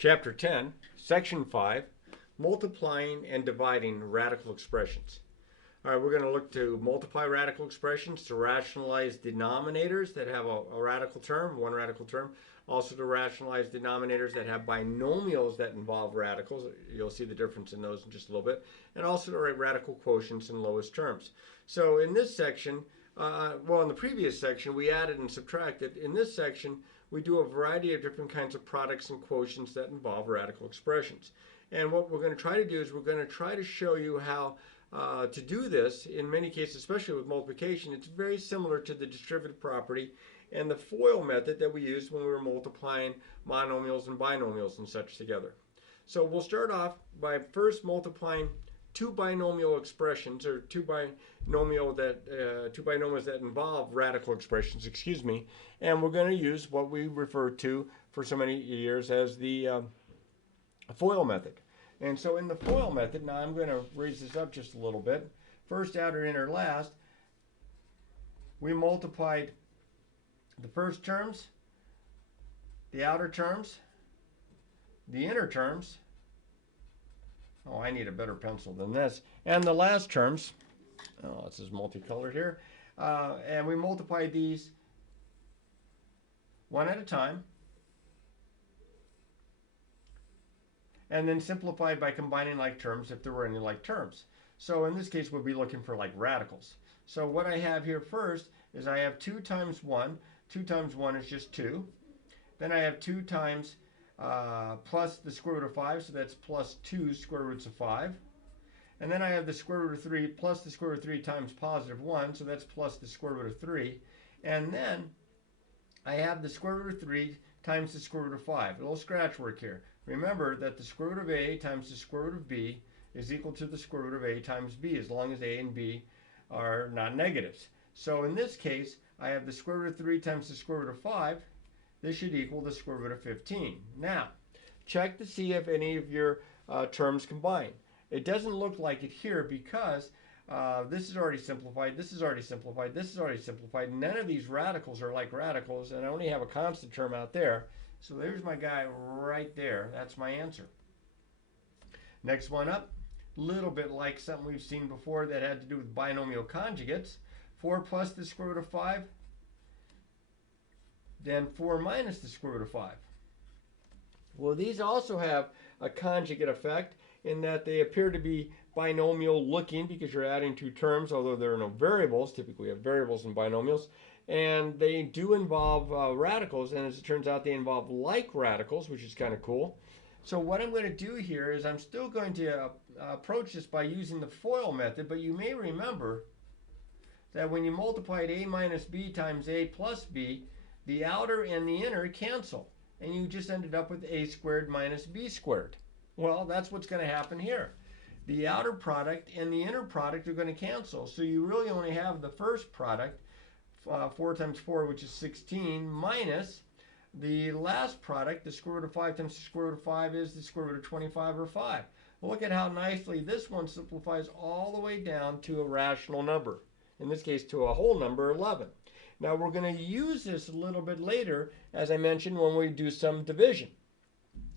Chapter 10, Section 5, Multiplying and Dividing Radical Expressions. All right, we're going to look to multiply radical expressions, to rationalize denominators that have a radical term, one radical term. Also to rationalize denominators that have binomials that involve radicals. You'll see the difference in those in just a little bit. And also to write radical quotients and lowest terms. So in this section, in the previous section, we added and subtracted. In this section, we do a variety of different kinds of products and quotients that involve radical expressions. And what we're going to try to do is we're going to try to show you how to do this. In many cases, especially with multiplication, it's very similar to the distributive property and the FOIL method that we used when we were multiplying monomials and binomials and such together. So we'll start off by first multiplying two binomial expressions, or two binomials that involve radical expressions, and we're going to use what we referred to for so many years as the FOIL method. And so in the FOIL method, now I'm going to raise this up just a little bit. First, outer, inner, last, we multiplied the first terms, the outer terms, the inner terms. Oh, I need a better pencil than this. And the last terms. Oh, this is multicolored here. And we multiplied these one at a time. And then simplified by combining like terms if there were any like terms. So in this case, we'll be looking for like radicals. So what I have here first is I have 2 times 1. 2 times 1 is just 2. Then I have 2 times plus the square root of 5, so that's plus 2 square roots of 5. And then I have the square root of 3 plus the square root of 3 times positive 1, so that's plus the square root of 3. And then I have the square root of 3 times the square root of 5. A little scratch work here. Remember that the square root of a times the square root of b is equal to the square root of a times b, as long as a and b are not negatives. So in this case, I have the square root of 3 times the square root of 5. This should equal the square root of 15. Now, check to see if any of your terms combine. It doesn't look like it here because this is already simplified, this is already simplified, this is already simplified. None of these radicals are like radicals, and I only have a constant term out there. So there's my guy right there. That's my answer. Next one up, a little bit like something we've seen before that had to do with binomial conjugates. 4 plus the square root of 5, then 4 minus the square root of 5. Well, these also have a conjugate effect in that they appear to be binomial looking because you're adding two terms, although there are no variables. Typically we have variables in binomials. And they do involve radicals, and as it turns out, they involve like radicals, which is kind of cool. So what I'm going to do here is I'm still going to approach this by using the FOIL method, but you may remember that when you multiplied a minus b times a plus b, the outer and the inner cancel, and you just ended up with a squared minus b squared. Well, that's what's going to happen here. The outer product and the inner product are going to cancel, so you really only have the first product, 4 times 4, which is 16, minus the last product, the square root of 5 times the square root of 5 is the square root of 25, or 5. Well, look at how nicely this one simplifies all the way down to a rational number. In this case, to a whole number, 11. Now, we're going to use this a little bit later, as I mentioned, when we do some division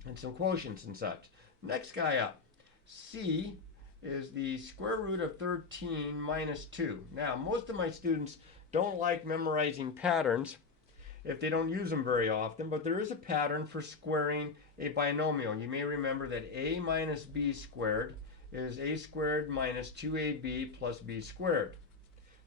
and some quotients and such. Next guy up, C, is the square root of 13 minus 2. Now, most of my students don't like memorizing patterns if they don't use them very often, but there is a pattern for squaring a binomial. You may remember that a minus b squared is a squared minus 2ab plus b squared.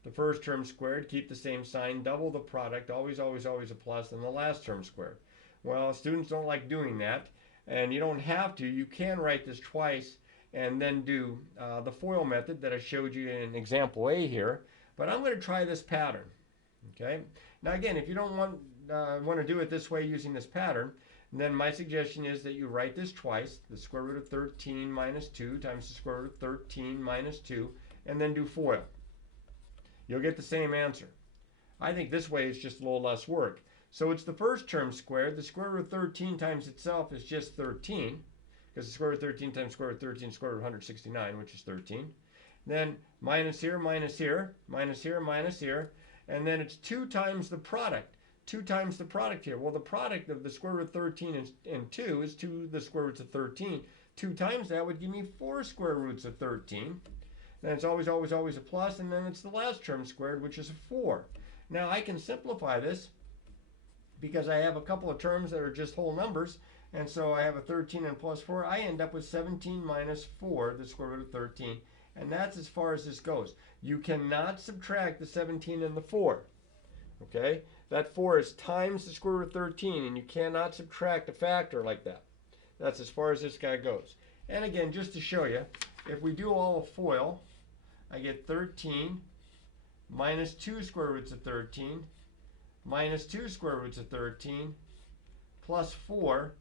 The first term squared, keep the same sign, double the product, always, always, always a plus, and the last term squared. Well, students don't like doing that, and you don't have to. You can write this twice and then do the FOIL method that I showed you in example A here. But I'm going to try this pattern. Okay. Now again, if you don't want to do it this way using this pattern, then my suggestion is that you write this twice, the square root of 13 minus 2 times the square root of 13 minus 2, and then do FOIL. You'll get the same answer. I think this way is just a little less work. So it's the first term squared. The square root of 13 times itself is just 13, because the square root of 13 times square root of 13 is square root of 169, which is 13. Then minus here, minus here, minus here, minus here, and then it's 2 times the product. 2 times the product here. Well, the product of the square root of 13 and 2 is 2 the square roots of 13. 2 times that would give me 4 square roots of 13. Then it's always, always, always a plus, and then it's the last term squared, which is a 4. Now I can simplify this because I have a couple of terms that are just whole numbers, and so I have a 13 and plus 4. I end up with 17 minus 4, the square root of 13, and that's as far as this goes. You cannot subtract the 17 and the 4. Okay? That 4 is times the square root of 13, and you cannot subtract a factor like that. That's as far as this guy goes. And again, just to show you, if we do all of FOIL, I get 13 minus 2 square roots of 13 minus 2 square roots of 13 plus 4.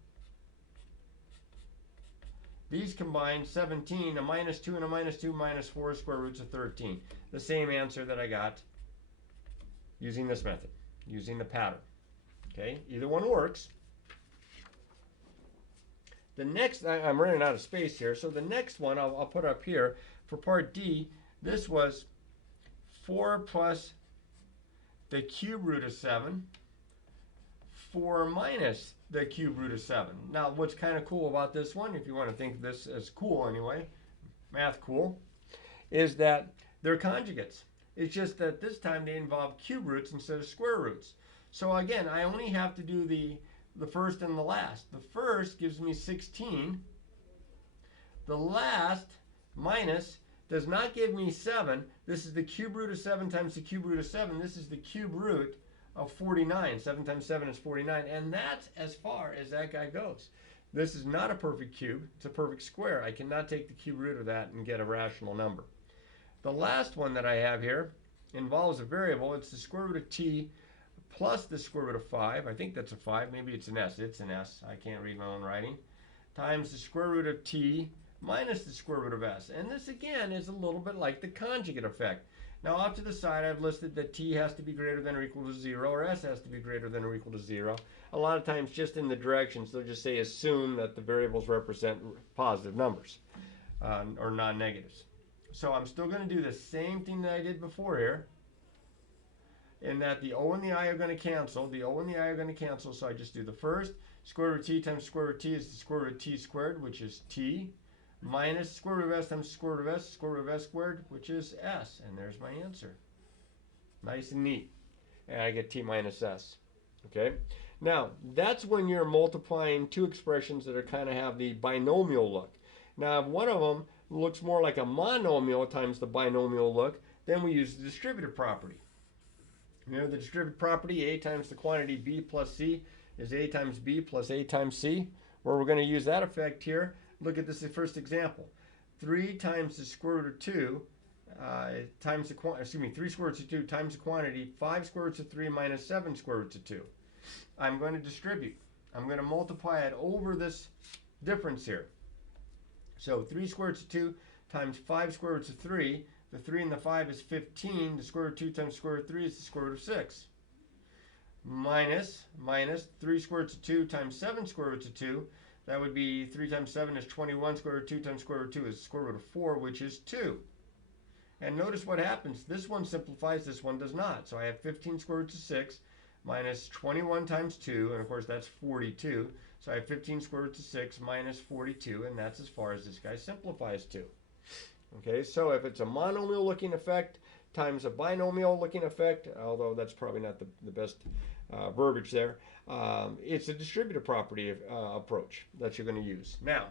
These combine 17, a minus 2 and a minus 2 minus 4 square roots of 13. The same answer that I got using this method, using the pattern. Okay, either one works. The next, I'm running out of space here, so the next one I'll put up here for part D. This was 4 plus the cube root of 7, 4 minus the cube root of 7. Now, what's kind of cool about this one, if you want to think of this as cool anyway, math cool, is that they're conjugates. It's just that this time they involve cube roots instead of square roots. So again, I only have to do the first and the last. The first gives me 16. The last minus does not give me 7. This is the cube root of 7 times the cube root of 7. This is the cube root of 49. 7 times 7 is 49. And that's as far as that guy goes. This is not a perfect cube. It's a perfect square. I cannot take the cube root of that and get a rational number. The last one that I have here involves a variable. It's the square root of t plus the square root of 5. I think that's a 5. Maybe it's an s. It's an s. I can't read my own writing. Times the square root of t minus the square root of s. And this, again, is a little bit like the conjugate effect. Now, off to the side, I've listed that t has to be greater than or equal to 0, or s has to be greater than or equal to 0. A lot of times, just in the directions, they'll just say assume that the variables represent positive numbers or non-negatives. So I'm still going to do the same thing that I did before here, in that the o and the I are going to cancel. The o and the I are going to cancel, so I just do the first. Square root of t times square root of t is the square root of t squared, which is t, minus square root of s times square root of s, square root of s squared, which is s. And there's my answer. Nice and neat. And I get t minus s. Okay? Now, that's when you're multiplying two expressions that are kind of have the binomial look. Now, if one of them looks more like a monomial times the binomial look, then we use the distributive property. You know the distributive property, a times the quantity b plus c is a times b plus a times c. Where we're going to use that effect here, look at this first example. 3 times the square root of 2 times the quantity, 3 square roots of 2 times the quantity, 5 square roots of 3 minus 7 square roots of 2. I'm going to distribute. I'm going to multiply it over this difference here. So 3 square roots of 2 times 5 square roots of 3. The 3 and the 5 is 15. The square root of 2 times square root of 3 is the square root of 6. Minus 3 square roots of 2 times 7 square roots of 2. That would be 3 times 7 is 21. Square root of 2 times square root of 2 is square root of 4, which is 2. And notice what happens. This one simplifies, this one does not. So I have 15 square roots of 6 minus 21 times 2, and of course that's 42. So I have 15 square roots of 6 minus 42, and that's as far as this guy simplifies to. Okay, so if it's a monomial looking effect times a binomial looking effect, although that's probably not the best verbiage there, it's a distributive property approach that you're going to use. Now,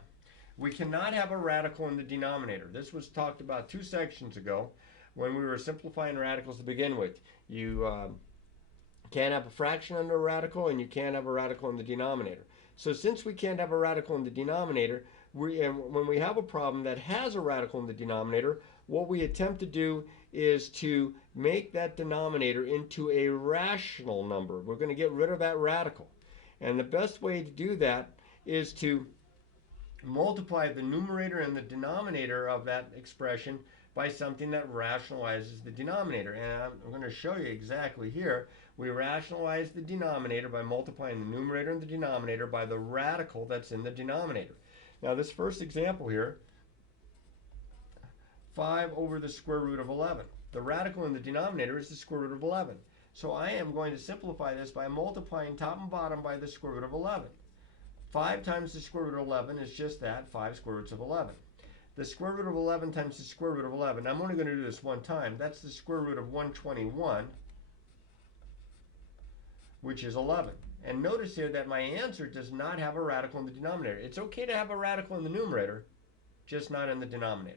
we cannot have a radical in the denominator. This was talked about 2 sections ago when we were simplifying radicals to begin with. You can't have a fraction under a radical, and you can't have a radical in the denominator. So since we can't have a radical in the denominator, when we have a problem that has a radical in the denominator, what we attempt to do is to make that denominator into a rational number. We're going to get rid of that radical. And the best way to do that is to multiply the numerator and the denominator of that expression by something that rationalizes the denominator. And I'm going to show you exactly here. We rationalize the denominator by multiplying the numerator and the denominator by the radical that's in the denominator. Now this first example here, 5 over the square root of 11. The radical in the denominator is the square root of 11. So I am going to simplify this by multiplying top and bottom by the square root of 11. 5 times the square root of 11 is just that, 5 square roots of 11. The square root of 11 times the square root of 11, I'm only going to do this one time, that's the square root of 121, which is 11. And notice here that my answer does not have a radical in the denominator. It's okay to have a radical in the numerator, just not in the denominator.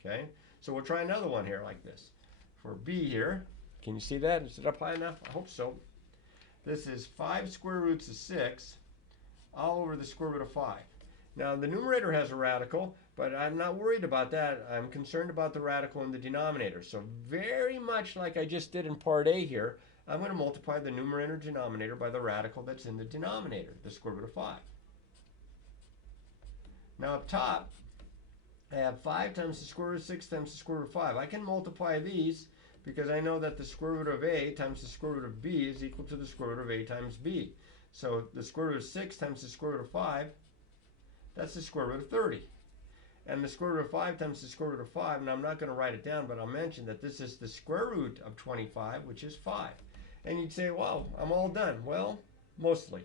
Okay? So we'll try another one here like this. For b here, can you see that? Is it up high enough? I hope so. This is 5 square roots of 6 all over the square root of 5. Now the numerator has a radical, but I'm not worried about that. I'm concerned about the radical in the denominator. So very much like I just did in part A here, I'm going to multiply the numerator and denominator by the radical that's in the denominator, the square root of 5. Now up top, I have 5 times the square root of 6 times the square root of 5. I can multiply these because I know that the square root of a times the square root of b is equal to the square root of a times b. So the square root of 6 times the square root of 5, that's the square root of 30. And the square root of 5 times the square root of 5, and I'm not going to write it down, but I'll mention that this is the square root of 25, which is 5. And you'd say, well, I'm all done. Well, mostly.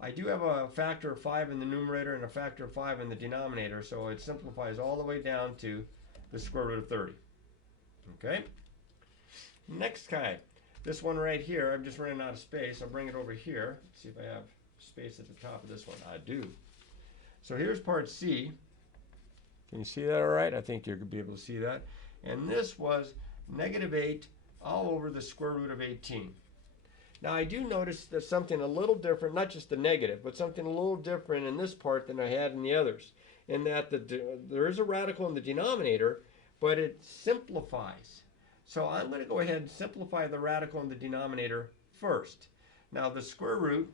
I do have a factor of 5 in the numerator and a factor of 5 in the denominator, so it simplifies all the way down to the square root of 30. Okay? Next guy. This one right here, I'm just running out of space. I'll bring it over here. Let's see if I have space at the top of this one. I do. So here's part C. Can you see that all right? I think you're going to be able to see that. And this was -8 all over the square root of 18. Now I do notice there's something a little different, not just the negative, but something a little different in this part than I had in the others. In that there is a radical in the denominator, but it simplifies. So I'm going to go ahead and simplify the radical in the denominator first. Now the square root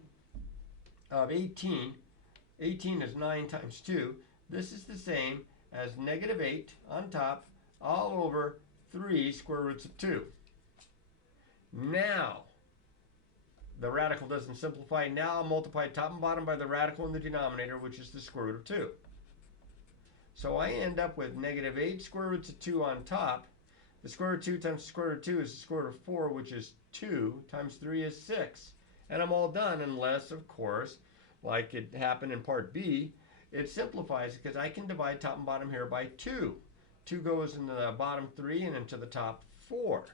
of 18 is 9 times 2. This is the same as -8 on top all over 3 square roots of 2. Now, the radical doesn't simplify. Now I'll multiply top and bottom by the radical in the denominator, which is the square root of 2. So I end up with -8 square roots of 2 on top. The square root of 2 times the square root of 2 is the square root of 4, which is 2, times 3 is 6. And I'm all done, unless, of course, like it happened in part B, it simplifies because I can divide top and bottom here by 2. 2 goes into the bottom 3 and into the top 4.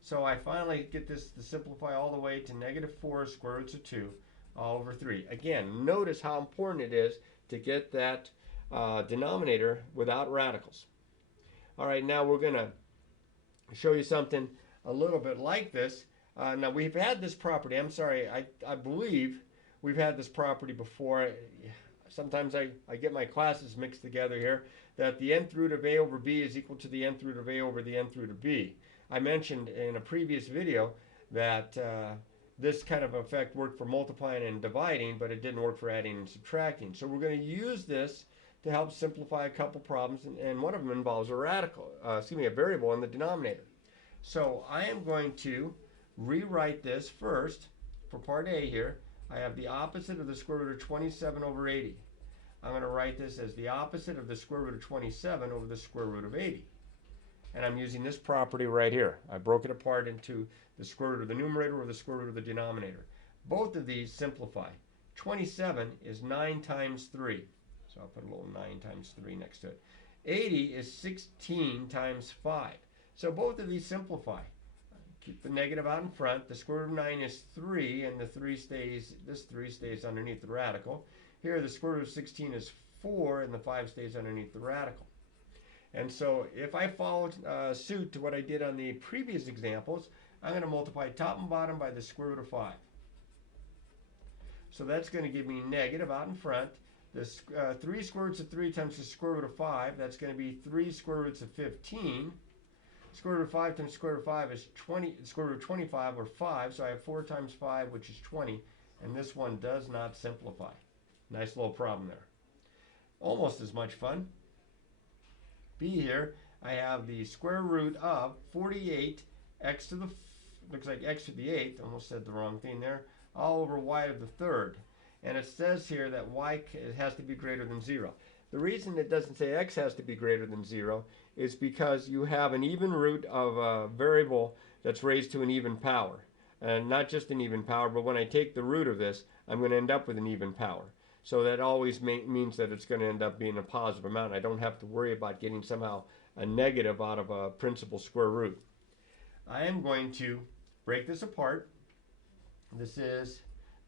So I finally get this to simplify all the way to -4 square roots of 2 all over 3. Again, notice how important it is to get that denominator without radicals. All right, now we're going to show you something a little bit like this. Now we've had this property. I'm sorry, I believe we've had this property before. Sometimes I get my classes mixed together here, that the nth root of a over b is equal to the nth root of a over the nth root of b. I mentioned in a previous video that this kind of effect worked for multiplying and dividing, but it didn't work for adding and subtracting. So we're going to use this to help simplify a couple problems, and one of them involves a variable in the denominator. So I am going to rewrite this first for part A here. I have the opposite of the square root of 27 over 80. I'm going to write this as the opposite of the square root of 27 over the square root of 80. And I'm using this property right here. I broke it apart into the square root of the numerator or the square root of the denominator. Both of these simplify. 27 is 9 times 3. So I'll put a little 9 times 3 next to it. 80 is 16 times 5. So both of these simplify. Keep the negative out in front. The square root of 9 is 3, and this 3 stays underneath the radical. Here the square root of 16 is 4, and the 5 stays underneath the radical. And so if I followed suit to what I did on the previous examples, I'm going to multiply top and bottom by the square root of 5. So that's going to give me negative out in front. This 3 square roots of 3 times the square root of 5, that's going to be 3 square roots of 15. Square root of 5 times square root of 5 is 20, square root of 25, or 5, so I have 4 times 5, which is 20, and this one does not simplify. Nice little problem there. Almost as much fun. B here, I have the square root of 48 x to the, looks like x to the 8th, almost said the wrong thing there, all over y to the 3rd. And it says here that y has to be greater than 0. The reason it doesn't say x has to be greater than 0 is because you have an even root of a variable that's raised to an even power. and not just an even power, but when I take the root of this, I'm going to end up with an even power. So that always means that it's going to end up being a positive amount. I don't have to worry about getting somehow a negative out of a principal square root. I am going to break this apart. This is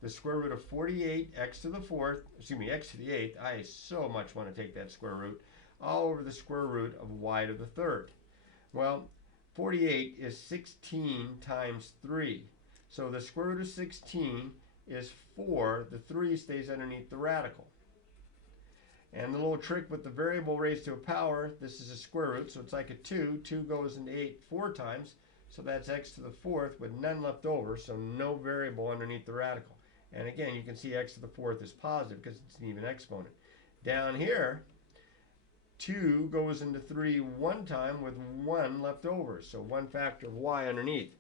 the square root of 48 x to the fourth, excuse me, x to the 8th. I so much want to take that square root, all over the square root of y to the third. Well, 48 is 16 times 3. So the square root of 16 is 4. The 3 stays underneath the radical. And the little trick with the variable raised to a power, this is a square root, so it's like a 2. 2 goes into 8 4 times, so that's x to the fourth with none left over, so no variable underneath the radical. And again, you can see x to the fourth is positive because it's an even exponent. Down here, 2 goes into 3 one time with 1 left over, so 1 factor of y underneath.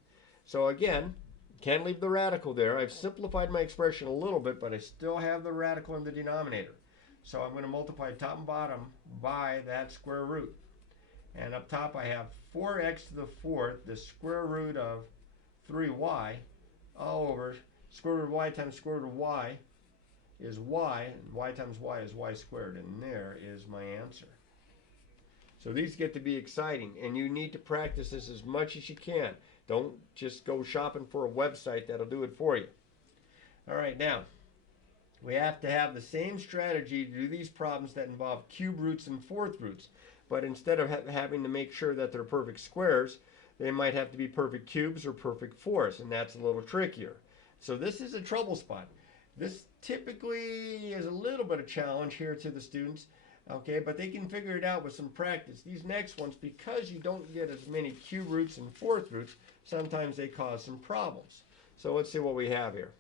So again, can't leave the radical there. I've simplified my expression a little bit, but I still have the radical in the denominator. So I'm going to multiply top and bottom by that square root. And up top I have 4x to the fourth, the square root of 3y, all over square root of y times square root of y is y, and y times y is y squared, and there is my answer. So these get to be exciting, and you need to practice this as much as you can. Don't just go shopping for a website that'll do it for you. All right, now, we have to have the same strategy to do these problems that involve cube roots and fourth roots. But instead of having to make sure that they're perfect squares, they might have to be perfect cubes or perfect fourths, and that's a little trickier. So this is a trouble spot. This typically is a little bit of challenge here to the students. Okay, but they can figure it out with some practice. These next ones, because you don't get as many cube roots and fourth roots, sometimes they cause some problems. So let's see what we have here.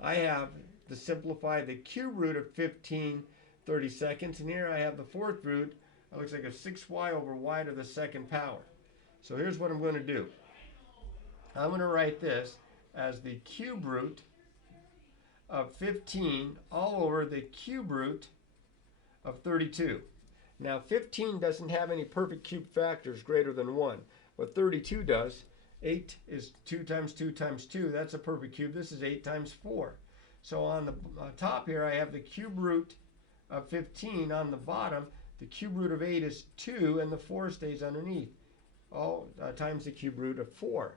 I have to simplify the cube root of 15/32, and here I have the fourth root. It looks like a 6y over y to the second power. So here's what I'm going to do. I'm going to write this as the cube root of 15 all over the cube root of 32. Now 15 doesn't have any perfect cube factors greater than 1, but 32 does. 8 is 2 times 2 times 2. That's a perfect cube. This is 8 times 4. So on the top here I have the cube root of 15. On the bottom, the cube root of 8 is 2, and the 4 stays underneath. All times the cube root of 4.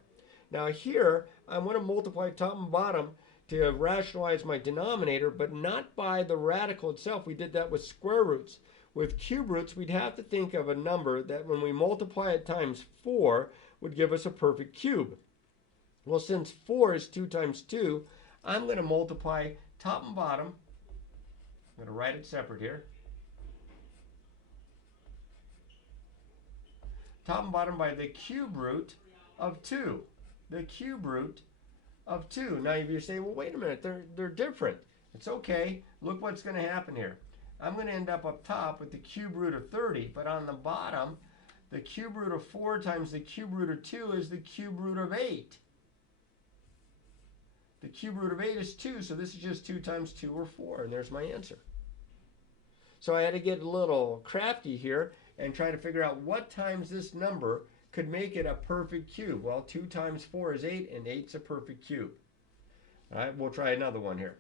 Now here I want to multiply top and bottom to rationalize my denominator, but not by the radical itself. We did that with square roots. With cube roots, we'd have to think of a number that when we multiply it times 4 would give us a perfect cube. Well, since 4 is 2 times 2, I'm going to multiply top and bottom. I'm going to write it separate here. Top and bottom by the cube root of 2. The cube root of 2. Now if you say, well, wait a minute, they're different. It's okay. Look what's going to happen here. I'm going to end up top with the cube root of 30, but on the bottom, the cube root of 4 times the cube root of 2 is the cube root of 8. The cube root of 8 is 2, so this is just 2 times 2, or 4, and there's my answer. So I had to get a little crafty here and try to figure out what times this number could make it a perfect cube. Well, 2 times 4 is 8, and 8's a perfect cube. All right, we'll try another one here.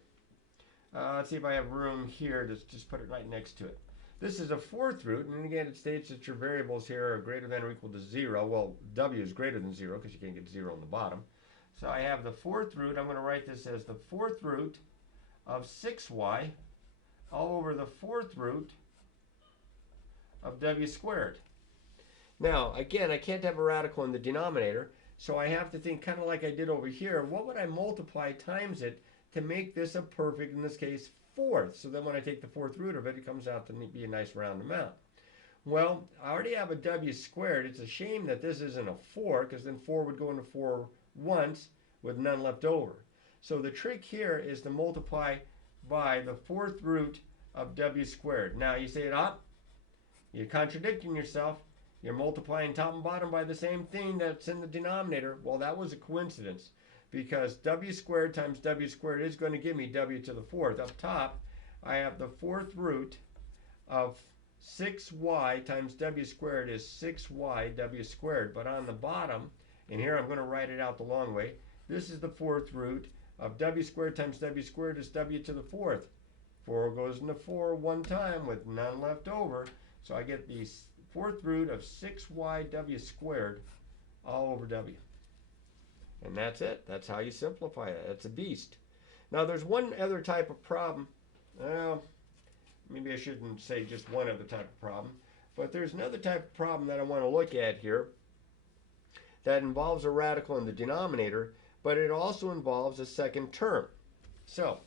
Let's see if I have room here to just put it right next to it. This is a fourth root, and again, it states that your variables here are greater than or equal to 0. Well, w is greater than 0 because you can't get 0 on the bottom. So I have the fourth root. I'm going to write this as the fourth root of 6y all over the fourth root of w squared. Now, again, I can't have a radical in the denominator, so I have to think kind of like I did over here. What would I multiply times it to make this a perfect, in this case, fourth? So then when I take the fourth root of it, it comes out to be a nice round amount. Well, I already have a w squared. It's a shame that this isn't a 4, because then 4 would go into 4 once with none left over. So the trick here is to multiply by the fourth root of w squared. Now you say, you're contradicting yourself. You're multiplying top and bottom by the same thing that's in the denominator. Well, that was a coincidence, because w squared times w squared is going to give me w to the fourth. Up top, I have the fourth root of 6y times w squared is 6y w squared. But on the bottom, and here I'm going to write it out the long way, This is the fourth root of w squared times w squared is w to the fourth. 4 goes into 4 one time with none left over. So I get the fourth root of 6yw squared all over w. And that's it. That's how you simplify it. That's a beast. Now there's one other type of problem. Well, maybe I shouldn't say just one other type of problem. But there's another type of problem that I want to look at here that involves a radical in the denominator, but it also involves a second term. So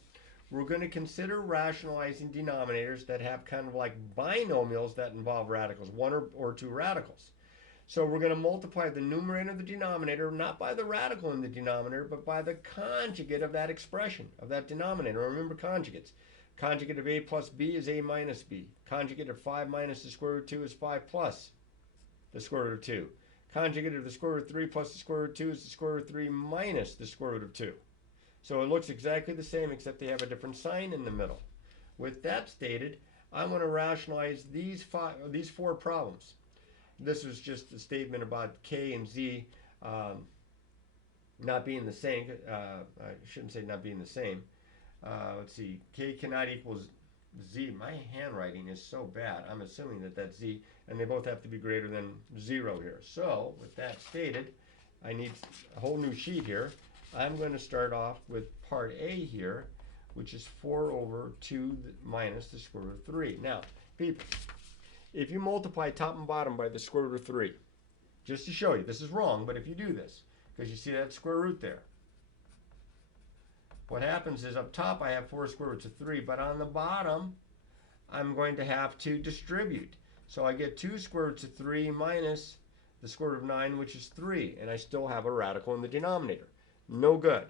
we're going to consider rationalizing denominators that have kind of like binomials that involve radicals, one or two radicals. So we're going to multiply the numerator of the denominator, not by the radical in the denominator, but by the conjugate of that expression, of that denominator. Remember conjugates. Conjugate of a plus b is a minus b. Conjugate of 5 minus the square root of 2 is 5 plus the square root of 2. Conjugate of the square root of 3 plus the square root of 2 is the square root of 3 minus the square root of 2. So it looks exactly the same except they have a different sign in the middle. With that stated, I'm going to rationalize these four problems. This was just a statement about k and z not being the same. I shouldn't say not being the same. Let's see, k cannot equal z. My handwriting is so bad. I'm assuming that that's z, and they both have to be greater than 0 here. So with that stated, I need a whole new sheet here. I'm going to start off with part A here, which is 4 over 2 minus the square root of 3. Now, people, if you multiply top and bottom by the square root of 3, just to show you, this is wrong, but if you do this, because you see that square root there, what happens is up top I have 4 square roots of 3, but on the bottom I'm going to have to distribute. So I get 2 square roots of 3 minus the square root of 9, which is 3, and I still have a radical in the denominator. No good.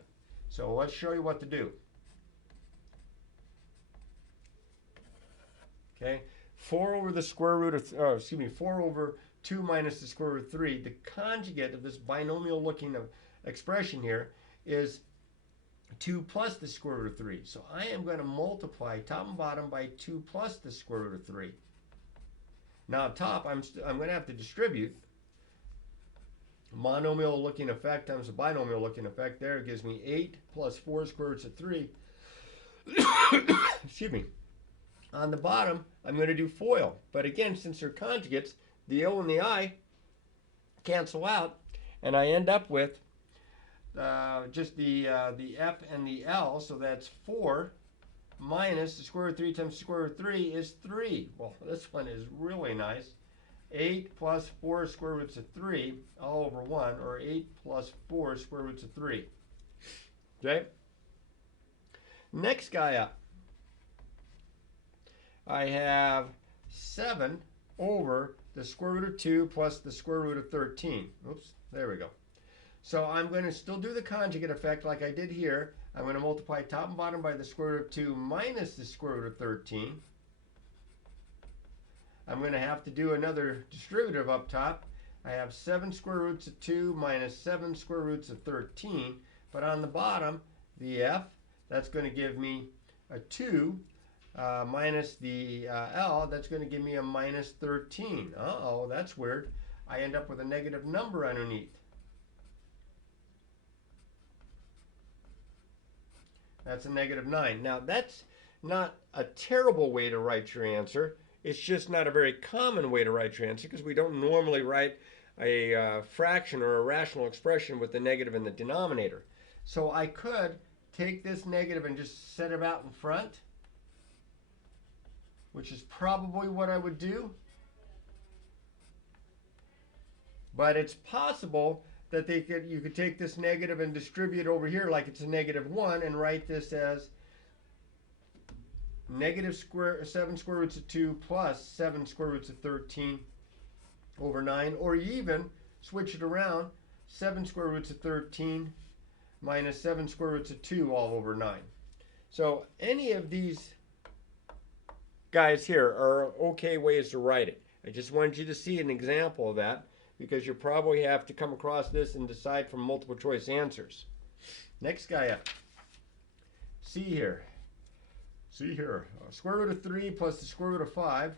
So let's show you what to do. Okay, 4 over the square root of, 4 over 2 minus the square root of 3. The conjugate of this binomial looking expression here is 2 plus the square root of 3. So I am going to multiply top and bottom by 2 plus the square root of 3. Now top, I'm going to have to distribute. Monomial looking effect times a binomial looking effect there gives me 8 plus 4 square roots of 3. Excuse me. On the bottom, I'm going to do FOIL. But again, since they're conjugates, the O and the I cancel out, and I end up with just the F and the L, so that's 4 minus the square root of 3 times the square root of 3 is 3. Well, this one is really nice. 8 plus 4 square roots of 3 all over 1, or 8 plus 4 square roots of 3. Okay? Next guy up. I have 7 over the square root of 2 plus the square root of 13. Oops, there we go. So I'm going to still do the conjugate effect like I did here. I'm going to multiply top and bottom by the square root of 2 minus the square root of 13. I'm going to have to do another distributive up top. I have 7 square roots of 2 minus 7 square roots of 13. But on the bottom, the F, that's going to give me a 2 minus the L, that's going to give me a minus 13. Uh-oh, that's weird. I end up with a negative number underneath. That's a negative 9. Now, that's not a terrible way to write your answer. It's just not a very common way to write your answer because we don't normally write a fraction or a rational expression with the negative in the denominator. So I could take this negative and just set it out in front, which is probably what I would do. But it's possible that you could take this negative and distribute over here like it's a negative 1 and write this as negative 7 square roots of 2 plus 7 square roots of 13 over 9, or you even switch it around, 7 square roots of 13 minus 7 square roots of 2 all over 9. So any of these guys here are okay ways to write it. I just wanted you to see an example of that because you probably have to come across this and decide from multiple choice answers. Next guy up. See here, square root of 3 plus the square root of 5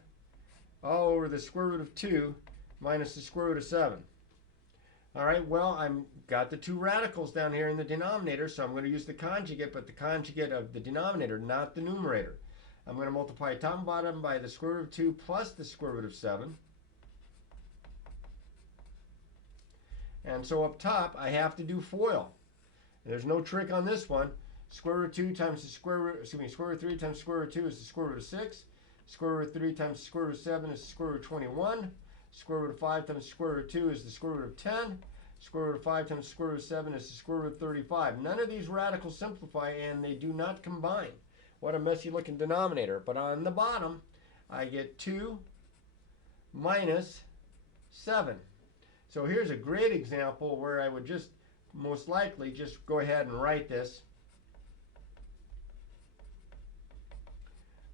all over the square root of 2 minus the square root of 7. All right, well, I'm got the two radicals down here in the denominator, so I'm going to use the conjugate, but the conjugate of the denominator, not the numerator. I'm going to multiply top and bottom by the square root of 2 plus the square root of 7. And so up top, I have to do FOIL. There's no trick on this one. Square root of 2 times the square root, square root of 3 times square root of 2 is the square root of 6. Square root of 3 times the square root of 7 is the square root of 21. Square root of 5 times the square root of 2 is the square root of 10. Square root of 5 times the square root of 7 is the square root of 35. None of these radicals simplify, and they do not combine. What a messy looking denominator. But on the bottom, I get 2 minus 7. So here's a great example where I would just most likely just go ahead and write this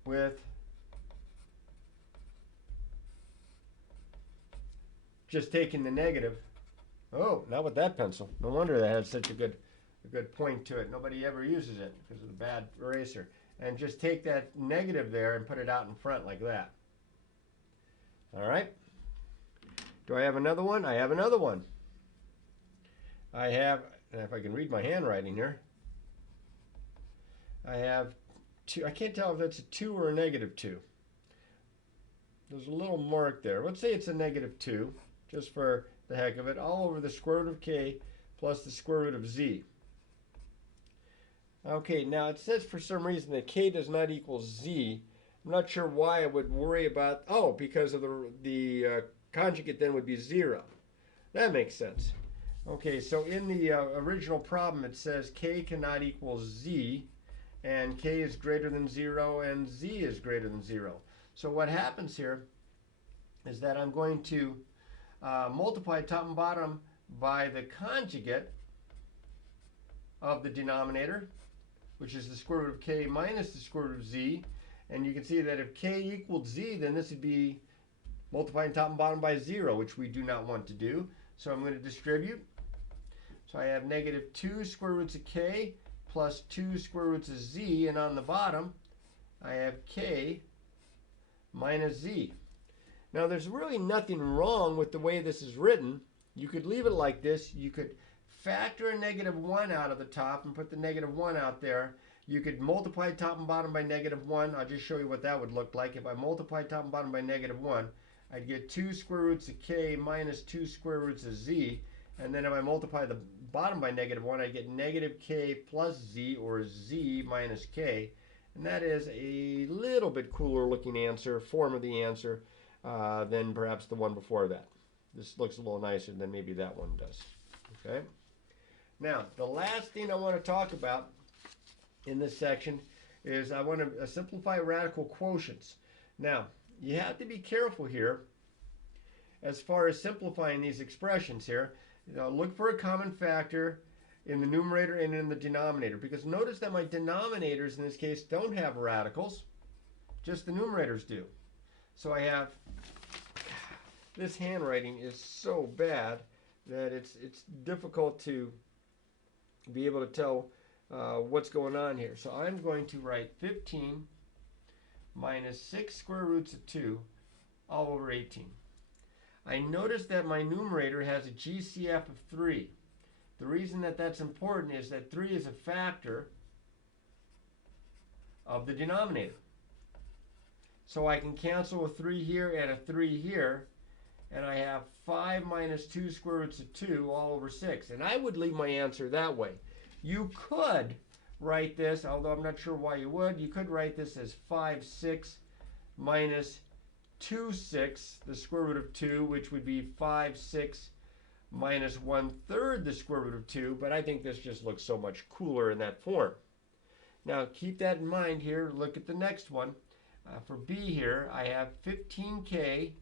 with just taking the negative. Oh, not with that pencil. No wonder that had such a good point to it. Nobody ever uses it because of the bad eraser. And just take that negative there and put it out in front like that. All right. Do I have another one? I have another one. I have, if I can read my handwriting here, I have 2. I can't tell if that's a 2 or a negative 2. There's a little mark there. Let's say it's a negative 2, just for the heck of it, all over the square root of k plus the square root of z. Okay, now it says for some reason that k does not equal z. I'm not sure why I would worry about, oh, because of the conjugate then would be 0. That makes sense. Okay, so in the original problem it says k cannot equal z, and k is greater than 0 and z is greater than 0. So what happens here is that I'm going to multiply top and bottom by the conjugate of the denominator, which is the square root of k minus the square root of z. And you can see that if k equaled z, then this would be multiplying top and bottom by 0, which we do not want to do. So I'm going to distribute. So I have negative 2 square roots of k plus 2 square roots of z, and on the bottom I have k minus z. Now there's really nothing wrong with the way this is written. You could leave it like this. You could factor a negative 1 out of the top and put the negative 1 out there. You could multiply top and bottom by negative 1. I'll just show you what that would look like. If I multiply top and bottom by negative 1, I'd get 2 square roots of k minus 2 square roots of z. And then if I multiply the bottom by negative 1, I get negative k plus z, or z minus k. And that is a little bit cooler looking answer, form of the answer, than perhaps the one before that. This looks a little nicer than maybe that one does. Okay. Now, the last thing I want to talk about in this section is I want to simplify radical quotients. Now, you have to be careful here as far as simplifying these expressions here. Look for a common factor in the numerator and in the denominator, because notice that my denominators in this case don't have radicals, just the numerators do. So I have, this handwriting is so bad that it's difficult to be able to tell what's going on here. So I'm going to write 15 minus 6 square roots of 2 all over 18. I notice that my numerator has a GCF of 3. The reason that that's important is that 3 is a factor of the denominator. So I can cancel a 3 here and a 3 here, and I have 5 minus 2 square roots of 2 all over 6. And I would leave my answer that way. You could write this, although I'm not sure why you would, you could write this as 5, 6 minus 2, 6, the square root of 2, which would be 5, 6 minus 1/3 the square root of 2, but I think this just looks so much cooler in that form. Now keep that in mind here. Look at the next one. For b here, I have 15k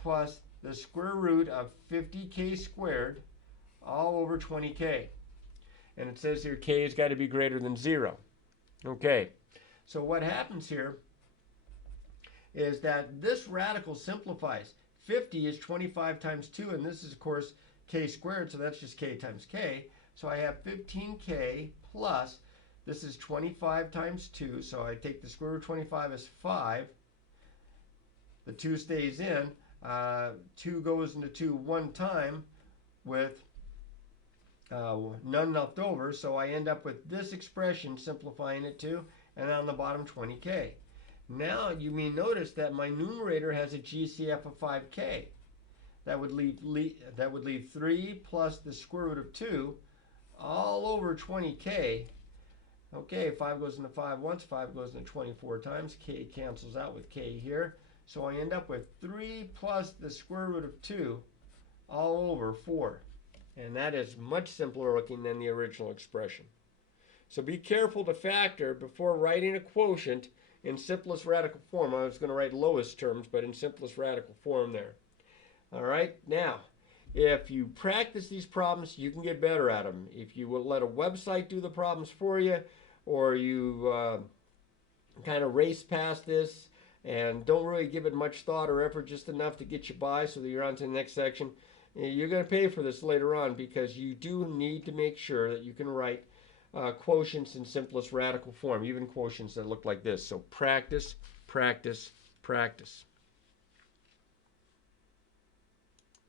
plus the square root of 50k squared all over 20k. And it says here k has got to be greater than 0. Okay, so what happens here is that this radical simplifies. 50 is 25 times 2, and this is, of course, k squared, so that's just k times k. So I have 15k plus, this is 25 times 2, so I take the square root of 25 as 5. The 2 stays in. 2 goes into 2 one time with none left over, so I end up with this expression, simplifying it to, and on the bottom 20k. Now you may notice that my numerator has a GCF of 5k. That would leave 3 plus the square root of 2 all over 20k. Okay, 5 goes into 5 once, 5 goes into 24 times. K cancels out with k here. So I end up with 3 plus the square root of 2 all over 4. And that is much simpler looking than the original expression. So be careful to factor before writing a quotient in simplest radical form. I was going to write lowest terms, but in simplest radical form there. All right, now, if you practice these problems, you can get better at them. If you will let a website do the problems for you, or you kind of race past this and don't really give it much thought or effort, just enough to get you by so that you're on to the next section, you're going to pay for this later on, because you do need to make sure that you can write quotients in simplest radical form, even quotients that look like this. So practice, practice, practice.